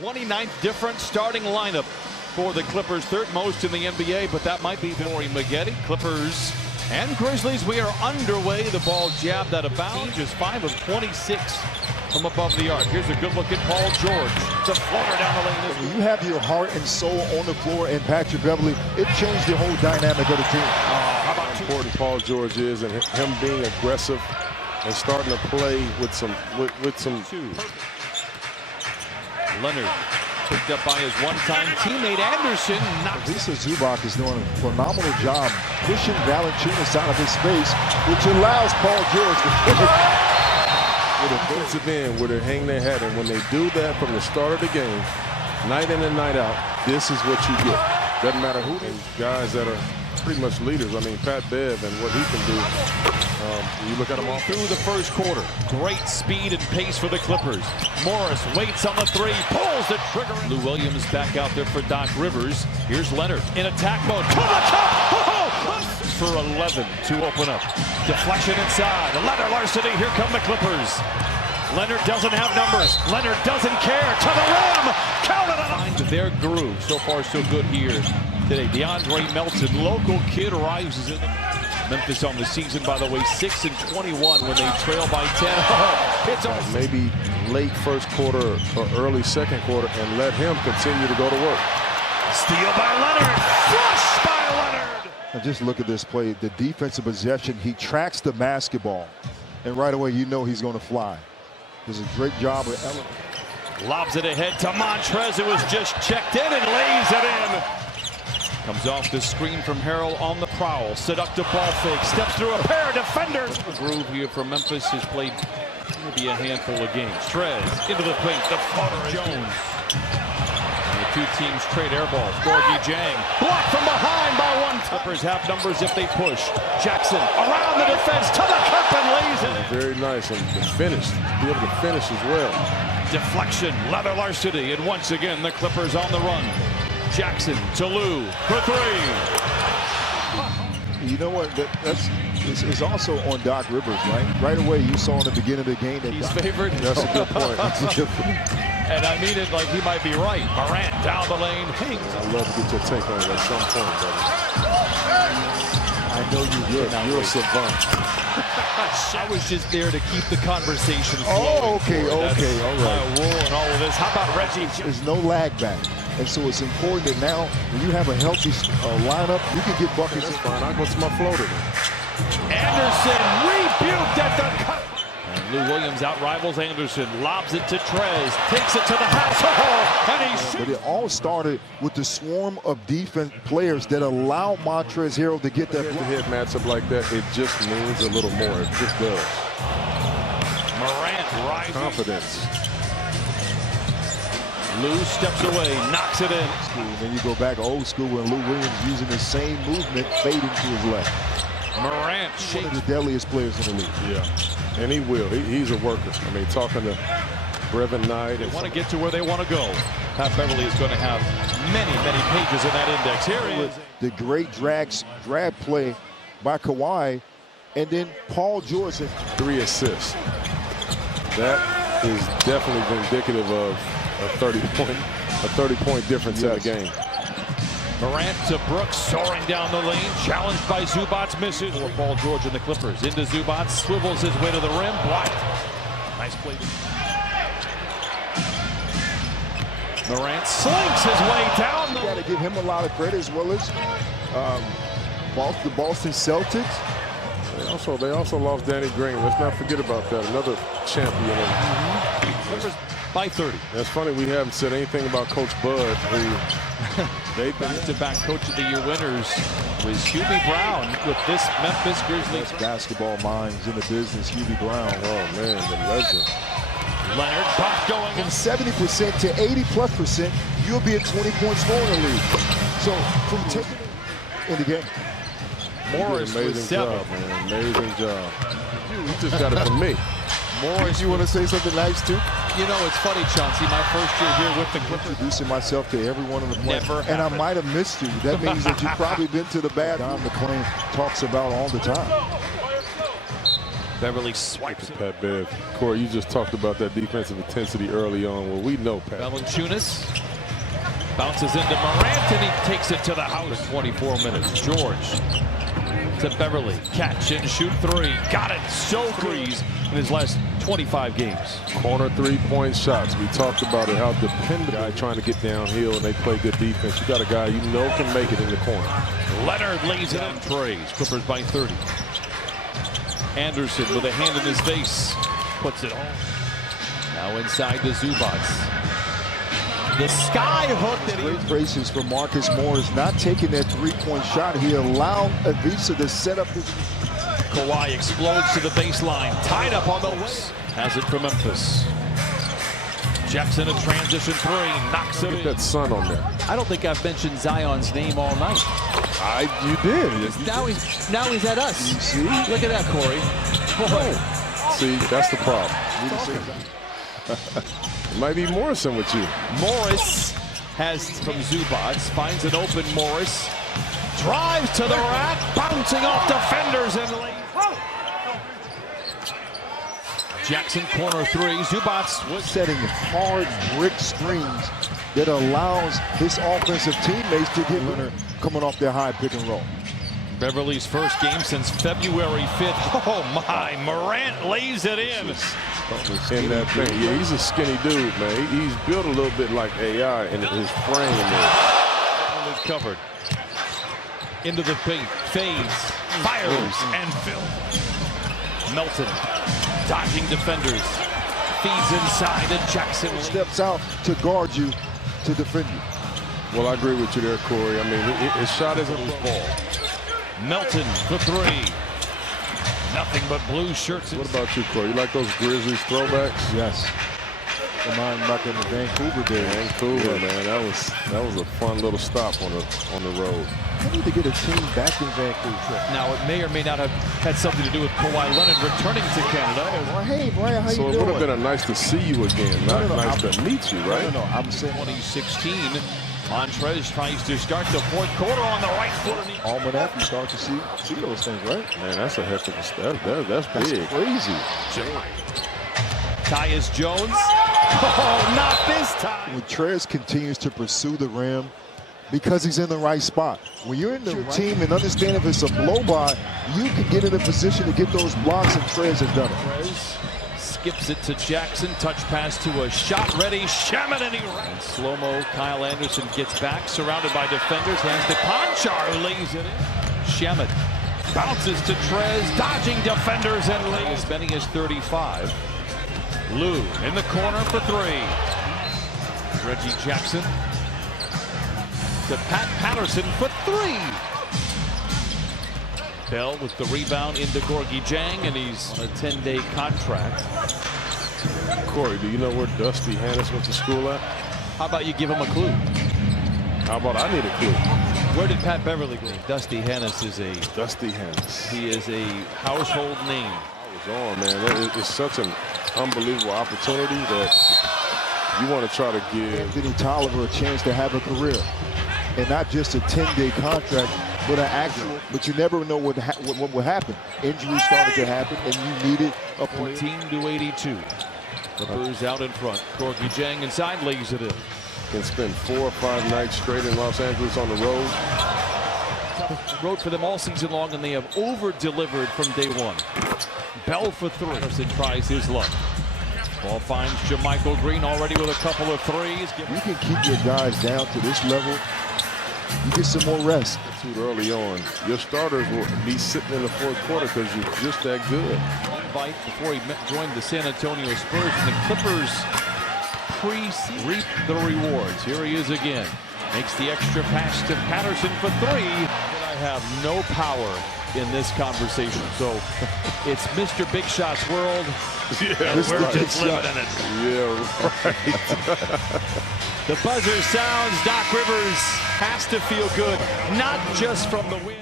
29th different starting lineup for the Clippers, third most in the NBA, but that might be Corey Maggette. Clippers and Grizzlies, we are underway. The ball jabbed out of bounds, just 5 of 26 from above the arc. Here's a good look at Paul George. The floater down the lane. When you have your heart and soul on the floor and Patrick Beverley, it changed the whole dynamic of the team. How about important Paul George is, and him being aggressive and starting to play with some Leonard picked up by his one-time teammate Anderson. Lisa Zubac is doing a phenomenal job pushing Valanciunas out of his space, which allows Paul George to finish. With a defensive end where they hang their hat, and when they do that from the start of the game, night in and night out, this is what you get. Doesn't matter who they guys that are pretty much leaders. I mean, Pat Bev and what he can do. You look at him all through the first quarter. Great speed and pace for the Clippers. Morris waits on the three, pulls the trigger. Lou Williams back out there for Doc Rivers. Here's Leonard in attack mode. To the cup! For 11 to open up. Deflection inside. Leonard Larceny. Here come the Clippers. Leonard doesn't have numbers. Leonard doesn't care. To the rim. Count it on. Find their groove. So far, so good here today. DeAndre Melton, local kid, rises in. Memphis on the season, by the way, 6-21 when they trail by 10. It's on. Maybe late first quarter or early second quarter, and let him continue to go to work. Steal by Leonard. Flush by Leonard. And just look at this play. The defensive possession, he tracks the basketball, and right away you know he's going to fly. Does a great job of elevating. Lobs it ahead to Montrez. It was just checked in and lays it in. Comes off the screen from Harrell on the prowl. Seductive ball fake. Steps through a pair of defenders. The groove here from Memphis has played maybe a handful of games. Trez into the paint. The floater Jones. And the two teams trade air balls. Gorgie Jang blocked from behind by one. Clippers have numbers if they push. Jackson around the defense to the cup and lays it. Very nice, and finished. Be able to finish as well. Deflection. Leather Larceny, and once again the Clippers on the run. Jackson to Lou for three. You know what? It's also on Doc Rivers, right? Right away, you saw in the beginning of the game that he's favored. That's a good point. And I mean it like he might be right. Morant down the lane. Hangs. I'd love to get your take on it at some point, buddy. I know you would. You're a savant. I was just there to keep the conversation flowing. Oh, okay, all right. My rule and all of this. How about Reggie? There's no lag back. And so it's important that now, when you have a healthy lineup, you can get buckets. That's fine. I'll go to my floater then. Anderson rebuked at the cut. And Lou Williams out-rivals Anderson. Lobs it to Trez. Takes it to the house. And he shoots. But it all started with the swarm of defense players that allowed Montrezl Harrell to get that. Head-to-head matchup like that, it just means a little more. It just does. Morant rising. Confidence. Lou steps away, knocks it in. Then you go back old school when Lou Williams using the same movement, fading to his left. Morant one of the deadliest players in the league. Yeah, and he will. He's a worker. I mean, talking to Brevin Knight. They want to get to where they want to go. Pat Beverly is going to have many, many pages in that index. Here he is. The great drag play by Kawhi, and then Paul George. 3 assists. That is definitely indicative of a 30-point difference in the game. Morant to Brooks, soaring down the lane, challenged by Zubac, misses. For Paul George and the Clippers. Into Zubac, swivels his way to the rim, blocked. Nice play. Morant slinks his way down. You got to give him a lot of credit, as well as the Boston Celtics. They also lost Danny Green. Let's not forget about that. Another champion. Clippers by 30. That's funny. We haven't said anything about Coach Bud, who they've back-to-back Coach of the Year winners was Hubie Brown with this Memphis Grizzlies. Basketball minds in the business, Hubie Brown. Oh man, the legend. Leonard Buck going from 70% to 80+%, you'll be at 20 points more in the league. So from taking it in the game. Morris with 7. Job, man. Amazing job. You just got it from me. Morris, you want to say something nice too? You know, it's funny, Chauncey. My first year here with the Clippers. Introducing myself to everyone in the play. Never and I might have missed you. That means that you've probably been to the bad. Don McClain talks about all the time. Beverly swipes it. Pat Bev. Corey, you just talked about that defensive intensity early on. Well, we know Pat. Valanciunas bounces into Morant, and he takes it to the house. 24 minutes. George to Beverly. Catch and shoot three. Got it. So threes in his last 25 games. Corner three-point shots. We talked about it, how dependable guy trying to get downhill, and they play good defense. You got a guy you know can make it in the corner. Leonard lays it on trays. Clippers by 30. Anderson with a hand in his face. Puts it on. Now inside the Zubats. The sky hook that Great braces for Marcus Morris, not taking that three-point shot. He allowed Avisa to set up his... Kawhi explodes to the baseline. Tied up on the wing. Has it for Memphis. Jackson a transition three. Knocks it in. Get that sun on there. I don't think I've mentioned Zion's name all night. You did. Now he's at us. You see? Look at that, Corey. Boy. See, that's the problem. It might be Morrison with you. Morris has from Zubats. Finds an open Morris. Drives to the rack. Bouncing off defenders and leads. Jackson corner three. Zubats was setting hard brick screens that allows his offensive teammates to get Leonard coming off their high pick and roll. Beverly's first game since February 5th. Oh my, Morant lays it in. In that thing. Yeah, he's a skinny dude, man. He's built a little bit like AI in his frame there. Is covered. Into the paint, fades, fires, and fills. Melton, dodging defenders, feeds inside, and Jackson steps out to guard you, to defend you. Well, I agree with you there, Corey. I mean, his shot isn't his ball. Melton for three. Nothing but blue shirts. What about you, Corey? You like those Grizzlies throwbacks? Yes. Remind me back in the Vancouver days. Vancouver, man. That was a fun little stop on the road. I need to get a team back in Vancouver. Now, it may or may not have had something to do with Kawhi Leonard returning to Canada. Well, hey, Brian, how you doing? So it would have been nice to see you again, not nice to meet you, right? No, I'm saying 2016. Montrez tries to start the fourth quarter on the right foot. Almanac, you start to see those things, right? Man, that's a heck of a step. That's big. Crazy. Tyus Jones. Oh, not this time. Montrez continues to pursue the rim because he's in the right spot. When you're in your team and understand if it's a blow by, you can get in a position to get those blocks, and Trez has done it. Skips it to Jackson. Touch pass to a shot-ready Shaman, and he runs. Slow-mo, Kyle Anderson gets back, surrounded by defenders. Hands to Conchar, who lays it in. Shaman bounces to Trez, dodging defenders and lays. Benning is 35. Lou in the corner for three. Reggie Jackson to Pat Patterson for three. Bell with the rebound into Gorgie Jang, and he's on a 10-day contract. Corey, do you know where Dusty Hannis went to school at? How about you give him a clue? How about I need a clue? Where did Pat Beverly go? Dusty Hannis is a... Dusty Hannis. He is a household name. I was on, man. It's such an unbelievable opportunity that you want to try to give Anthony Tolliver a chance to have a career. And not just a 10-day contract, but an actual, but you never know what will happen. Injuries started to happen, and you needed a 14-82. Clippers out in front. Gorgie Jang inside, lays it in. Can spend 4 or 5 nights straight in Los Angeles on the road. Road for them all season long, and they have over-delivered from day one. Bell for three. Anderson tries his luck. Ball finds JaMychal Green already with a couple of threes. You can keep your guys down to this level. You get some more rest. Too early on. Your starters will be sitting in the fourth quarter because you're just that good. Invite before he joined the San Antonio Spurs, and the Clippers reap the rewards. Here he is again. Makes the extra pass to Patterson for three. But I have no power in this conversation. So it's Mr. Big Shot's world. Yeah, we're just living in it. Yeah, right. The buzzer sounds. Doc Rivers has to feel good, not just from the win.